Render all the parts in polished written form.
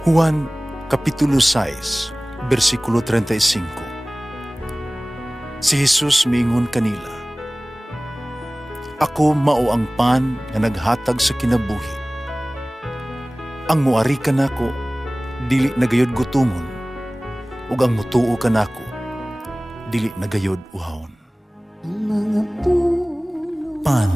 Juan Kapitulo 6, versikulo 35. Si Jesus miingon kanila, "Ako mao ang pan nga naghatag sa kinabuhi. Ang muari kanako dili nagayod gutomon, ug ang mutuo kanako dili nagayod uhawon." Pan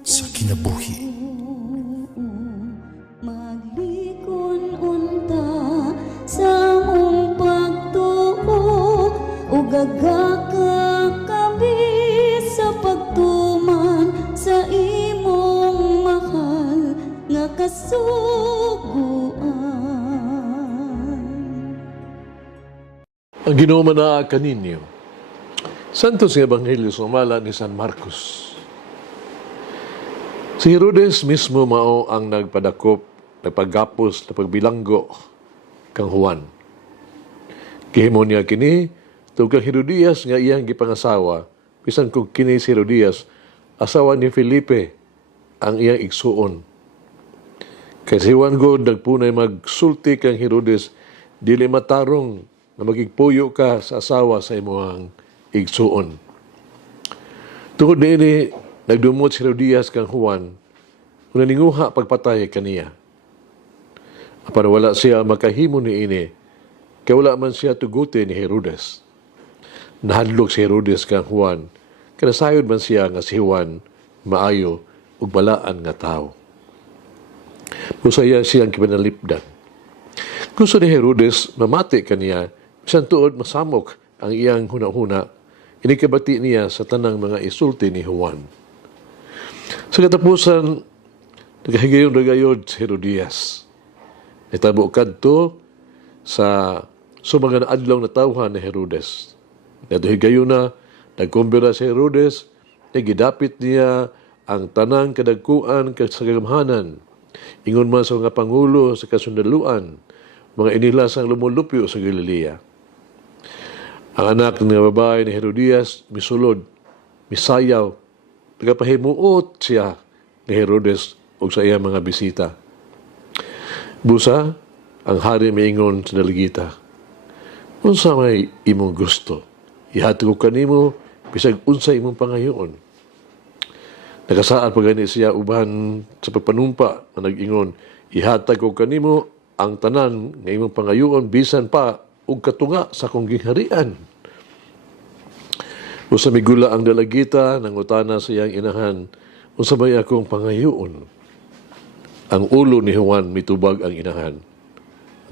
sa kinabuhi. Maglikon unta sa mong pagtuo ug gagaka kami sa pagtuman sa imong mahal nga kasuguan. Ang Ginoo manaa kaninyo. Santos nga Ebanghelyo sumala ni San Marcos. Si Herodes mismo mao ang nagpadakop, nagpagapos, nagpagbilanggo kang Juan. Gihimo niya kini tungkol kang Herodias nga iyang gipangasawa, bisan kung kini si Herodias asawa ni Felipe ang iyang igsuon. Kay si Juan God nagpunay magsulti kang Herodes dili matarong na magigpuyo ka sa asawa sa imong igsuon. Tungod niini nagdumot si Herodias kang Juan kung naninguha pagpatay kaniya. Apan wala siya makahimo niini kay wala man siya tuguti ni Herodes. Nahadlok si Herodes kang Juan kay nasayod man siya nga si Juan maayo ug balaan nga tawo. Busaya siyang kipanalipdan. Gusto ni Herodes mamati kaniya bisan tuod masamok ang iyang hunahuna. Inikabati niya sa tanang mga isulti ni Juan. Sa katapusan, nagahigayong-ragayod si Herodias. Nitabo kadto sa sumangan adlaw na tawhan ni Herodes. Naduhigayon na, nagkumbira si Herodes, nagidapit niya ang tanang kadagkuan sa kagamhanan. Ingon man sa mga pangulo sa kasundaluan, mga inilasang lumulupyo sa Galilea. Ang anak ng babae ni Herodias misulod, misayaw, nagapahimuot siya ni Herodes o sa iyang mga bisita. Busa, ang hari miingon sa dalagita, "Unsa may imong gusto? Ihatag ko kanimo bisag unsa imong pangayoon." Nakasaad pa gani siya uban sa pagpanumpa na nag-ingon, "Ihatag ko kanimo ang tanan nga imong pangayoon bisan pa ug katunga sa akong gingharian." Usa migula ang dalagita nang utana sa iyang inahan, "Unsa may akong pangayoon?" Ang ulo ni Juan mitubag ang inahan.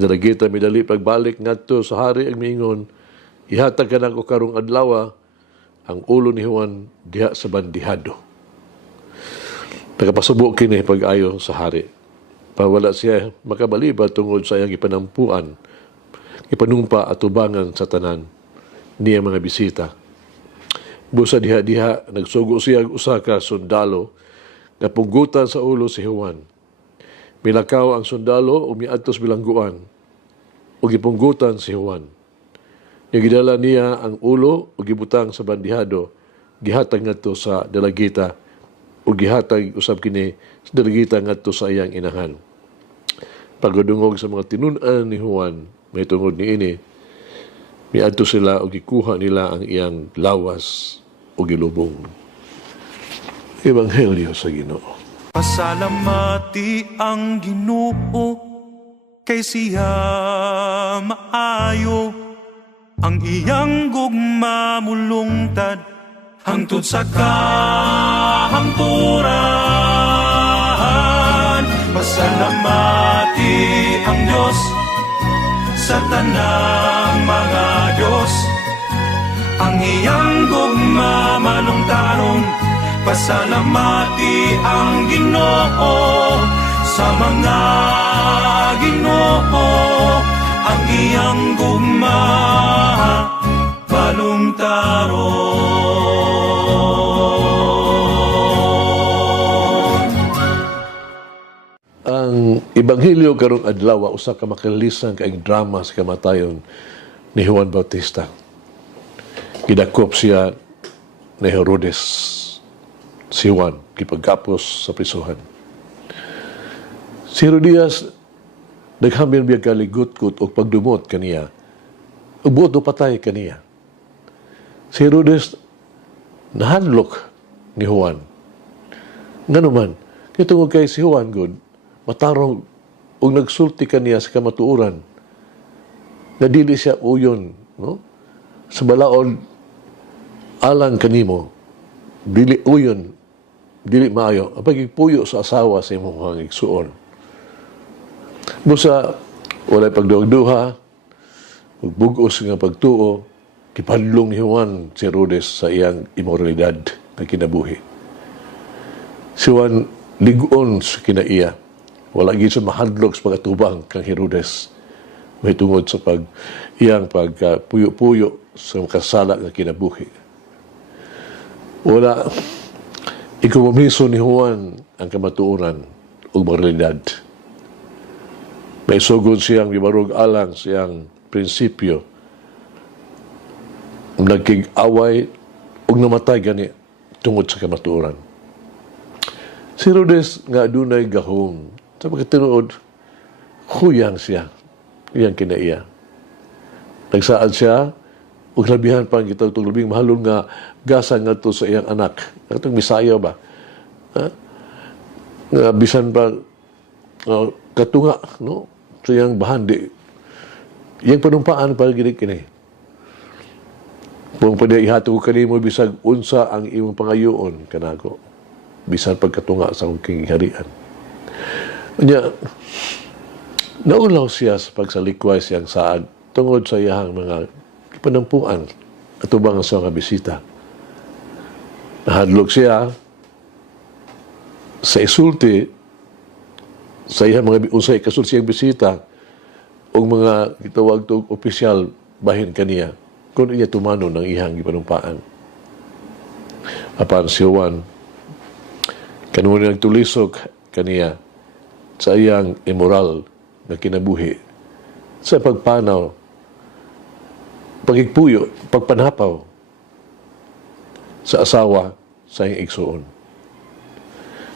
Dalagita midali pagbalik ngadto sa hari ang miingon, "Ihatag kanako karong adlaw ang ulo ni Juan diha sa bandihado." Nagapasubo kini pag-ayo sa hari. Pawala siya makabaliba tungod sa iyang ipanampuan, ipanumpa at tubangan sa tanan niya mga bisita. Busa diha-diha, nagsugo siya usa ka sundalo nga punggutan sa ulo si Juan. Milakaw ang sundalo o miadtos bilangguan o gipunggutan si Juan. Gidala niya ang ulo o gibutang sa bandihado, gihatag ngadto sa dalagita o gihatag usab kini sa dalagita ngadto sa iyang inahan. Pagdungog sa mga tinun-an ni Juan, may tungod niini, miadto sila o gikuha nila ang iyang lawas o gilubong. Ebanghelyo sa Ginoo. Pasalamati ang Ginoo kay siya maayo, ang iyang gugma mulungtad hangtod sa kahangturan. Pasalamati ang Diyos sa tanang mga Diyos, ang iyang gugma malungtaron. Pasalamati ang Ginoo sa mga Ginoo, ang iyang gugma malungtaron. Ang Ebanghelyo karong adlaw usa ka makalisan kaing drama sa kamatayon ni Juan Bautista. Gidakop siya ni Herodes. Si Juan, kipagkapos sa prisuhan. Si Herodias, Naghamil biya kaligot-kot o pagdumot kaniya. O buot o patay kaniya. Si Herodes nahadlok ni Juan. Nga naman, kitungod kay si Juan good, matarong o nagsulti kaniya sa kamatuoran na dili siya uyon, no? Sa balaod, alang kanimo, dili uyon, dili maayo, ang pagigpuyo sa asawa sa imong igsuon. Busa, walay pagduha-duha, bugos nga pagtuo, kipadlong ni Juan si Herodes sa iyang imoralidad na kinabuhi. Si Juan ligon sa kinaiya. Wala gid sa mahadlok sa pagkatubang kang Herodes. May tungod sa iyang pagpuyo-puyo sa kasala nga kinabuhi. Wala ikumomiso ni Juan ang kamatuoran o moralidad. May sugod siyang gibarog alang siyang prinsipyo. Nagkig-away o namatay gani tungod sa kamatuoran. Si Herodes nga dunay gahom. Sa pagkatinuod, huyang siya. Iyang kinaiya. Nagsaad siya, ug labihan pa ang kitang tulubing mahalon nga gasa nga to sa iyang anak. Katong Misaya ba? Nga bisan pa katunga, no? Sa iyang bahandi. Iyang panumpaan para gini kini. Kung pwede ihatag ko kanimo bisag unsa ang imong pangayoon kanako. Bisan pagkatunga sa akong kingharian. Kanya, naulaw siya sa pagsalikway siyang saad tungod sa iyang mga panampuan at ubang sa mga bisita. Nahadlok siya sa isulti sa iyang mga unsay kasul siyang bisita o mga gitawag to opisyal bahin kaniya kung iya tumano ng iyang gipanumpaan. Apan si Juan kanunay nagtulisok kaniya sa iyang immoral na kinabuhi sa pagpanaw, pagigpuyo, pagpanapaw sa asawa sa iyang igsuon.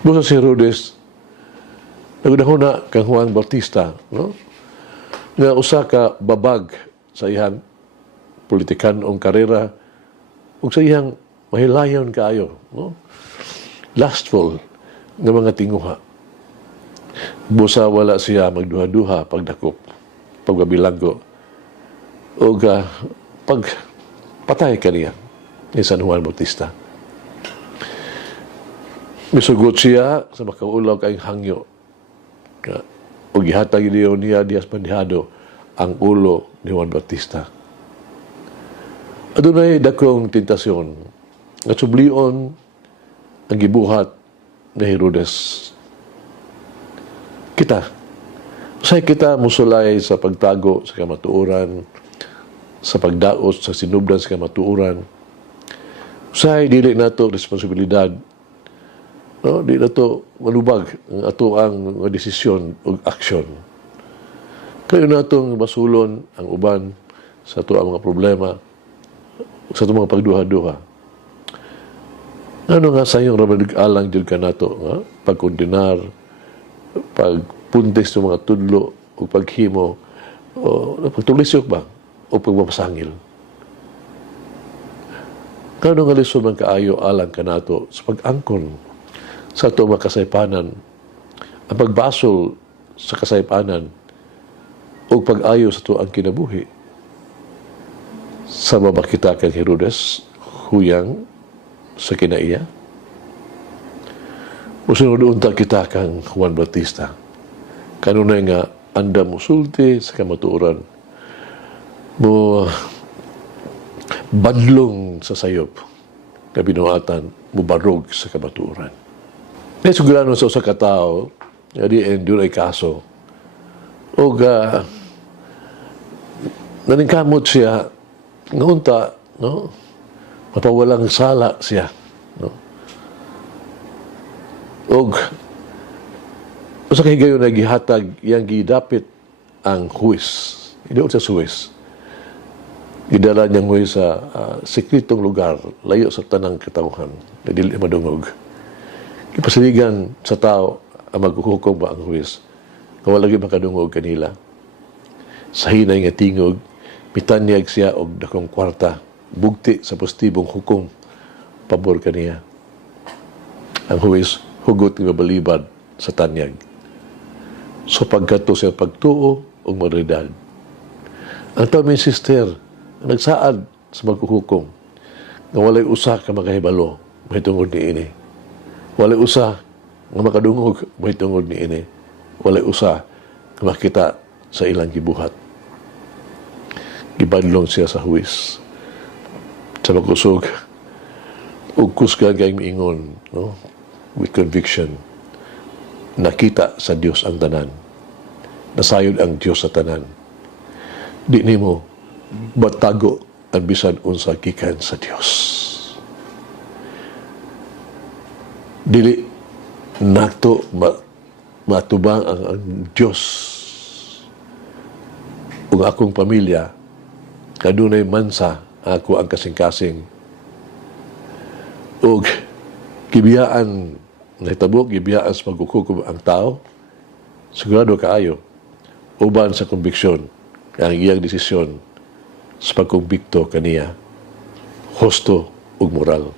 Busa si Herodes, nagunahuna kang Juan Bautista, no? Nga usa ka babag sa iyang politikanong karera ug sa iyang mahilayon kaayo, no? Lustful nga mga tinguha. Busa wala siya magduha-duha pagdakop, pagbabilanggo, o pagpatay kaniya ni San Juan Bautista. Misugot siya sa makaulaw kayong hangyo. O gihatag niya Diaz Bandihado ang ulo ni Juan Bautista. Adunay dakong tentasyon at sublion ang gibuhat ni Herodes. Usay kita musulay sa pagtago sa kamatuoran, sa pagdaos sa sinubdan sa kamatuoran. Usay dili nato responsibilidad. No, di nato malubag ang ato ang desisyon o aksyon. Kayo natong basulon ang uban sa ato ang mga problema, sa ato mga pagduha-duha. Ano nga sa iyong rabalig-alang dyan ka nato, pagkondinar, pagpuntis ng mga tudlo, o paghimo, o pagtulisyok ba, o pagmapasangil. Kano nga lisod man kaayo alang ka nato sa pag-angkon sa ito mga kasaypanan, ang pagbasol sa kasaypanan, o pag-ayo sa ito ang kinabuhi. Sama ba kita kang Herodes, huyang sa kinaiya? O sinunod-unta kita kang Juan Bautista. Kanunay nga, anda musulti sa kamatuoran, mo badlong sa sayop, na binuatan, mo barog sa kamatuoran. May sugurano sa usa ka tao, nga di endure ay kaso, o naningkamot siya, ngunta, no? Mapawalang sala siya, no? Og usa ka higayon na gihatag yang gidapit ang huwis. Idoon sa Suez. Gidala niyang huwis sa sekretong lugar, layo sa tanang katawhan, na dili madungog. Ipasaligan sa tao ang maghuhukom ba ang huwis. nga wala gyud makadungog kanila. Sa hinay nga tingog, mitanyag siya og dakong kwarta, bugti sa postibong hukom, pabor kaniya. Ang huwis, hugot nga balibad sa tanyag. So pagkato siya pagtuo o maridad. Ang tao may sister, nagsaad sa magkuhukom, nga walay usa ka makahibalo, may tungod ni ini. Walay usa nga makadungog, may tungod ni ini. Walay usa nga makita sa ilang gibuhat. Gibadlong siya sa huwis. Sa magkusog, ug kusga kayong miingon, no? With conviction, nakita sa Dios ang tanan. Nasayod ang Dios sa tanan. Di nimo batago ang bisan unsa gikan sa Dios. Dili nato matubang ang Dios ug akong pamilya kadunay mansa ako ang kasing-kasing ug gibiyaan nahitabo gibiyaan sa pagkukukom ang tao, sigurado kaayo uban sa konbiksyon ang iyang desisyon sa pagkumbikto kaniya husto ug moral.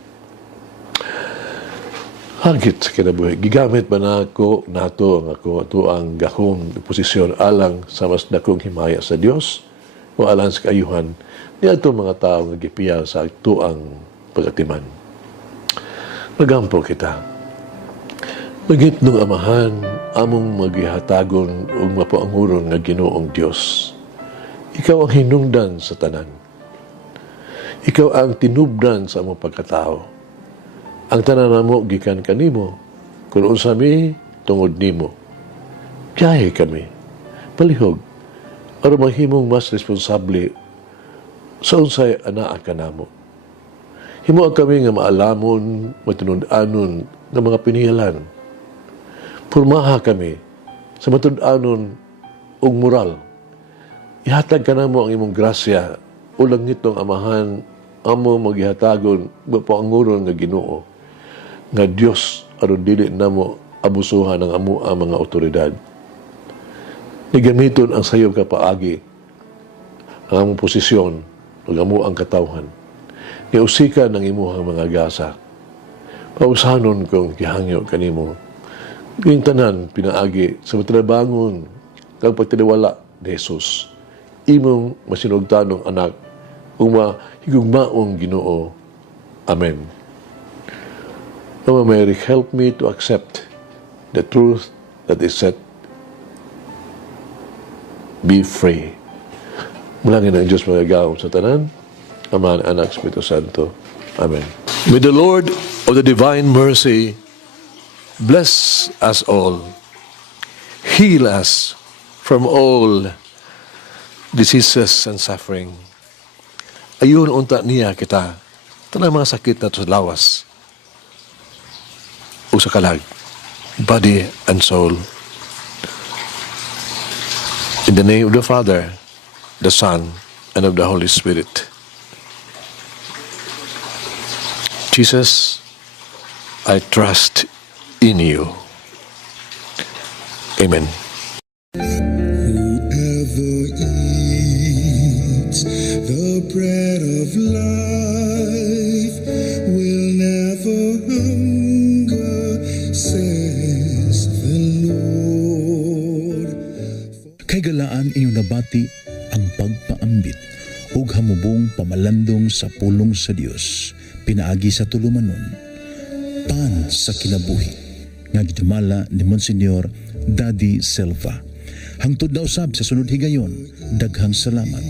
Hagit sa kinabuhi, gigamit ba nato ang gahong posisyon alang sa mas dakong himaya sa Dios o alang sa kaayuhan ni ato mga tao nga gipiya sa tuang pagatiman. Nagampo kita. Magit nung amahan, among magihatagon o mapaanguron nga Ginoong Diyos. Ikaw ang hinungdan sa tanan. Ikaw ang tinubdan sa among pagkatao. Ang tanan namo gikan kanimo, kung unsa mi tungod nimo. Biyahe kami, palihog, aron maghimong mas responsable sa unsay anaa kanamo. Himo kami nga maalamon, matunud-anon ng mga pinihalan. Purmaha kami sa matunud-anon ug moral. Ihatag ka namo ang imong grasya ulang nitong amahan amo maghihatagon mapaanguron nga Ginoo nga Dios aron dili namo abusuhan ang amo ang mga otoridad. Nigamiton ang sayo ka paagi ang among posisyon ug amo ang katawhan. Niusika ng imuhang mga gasa. Pausahanon kong gihangyo kanimo. Yung tanan pinaagi sa matrabangon kang pagtiniwala ni Jesus. Imong masinugtanong anak ug mahigugmaong Ginoo. Amen. Mama Mary, help me to accept the truth that is set. Be free. Mulangin ang Diyos magagawa sa tanan. Ama, Anak, Espiritu Santo. Amen. May the Lord of the divine mercy bless us all, heal us from all diseases and suffering. Ayun unta niya kita, tanang mga sakit na sa lawas o sa kalag, body and soul. In the name of the Father, the Son, and of the Holy Spirit. Jesus, I trust in you. Amen. Whoever eats the bread of life will never hunger, says the Lord. Kay galaan inyong nabati ang pagpaambit ug hamubong pamalandong sa pulong sa Dios pinaagi sa tulumanon pan sa kinabuhi nga gidumala ni Monsignor Daddy Silva. Hangtod na usab sa sunod higayon, daghang salamat.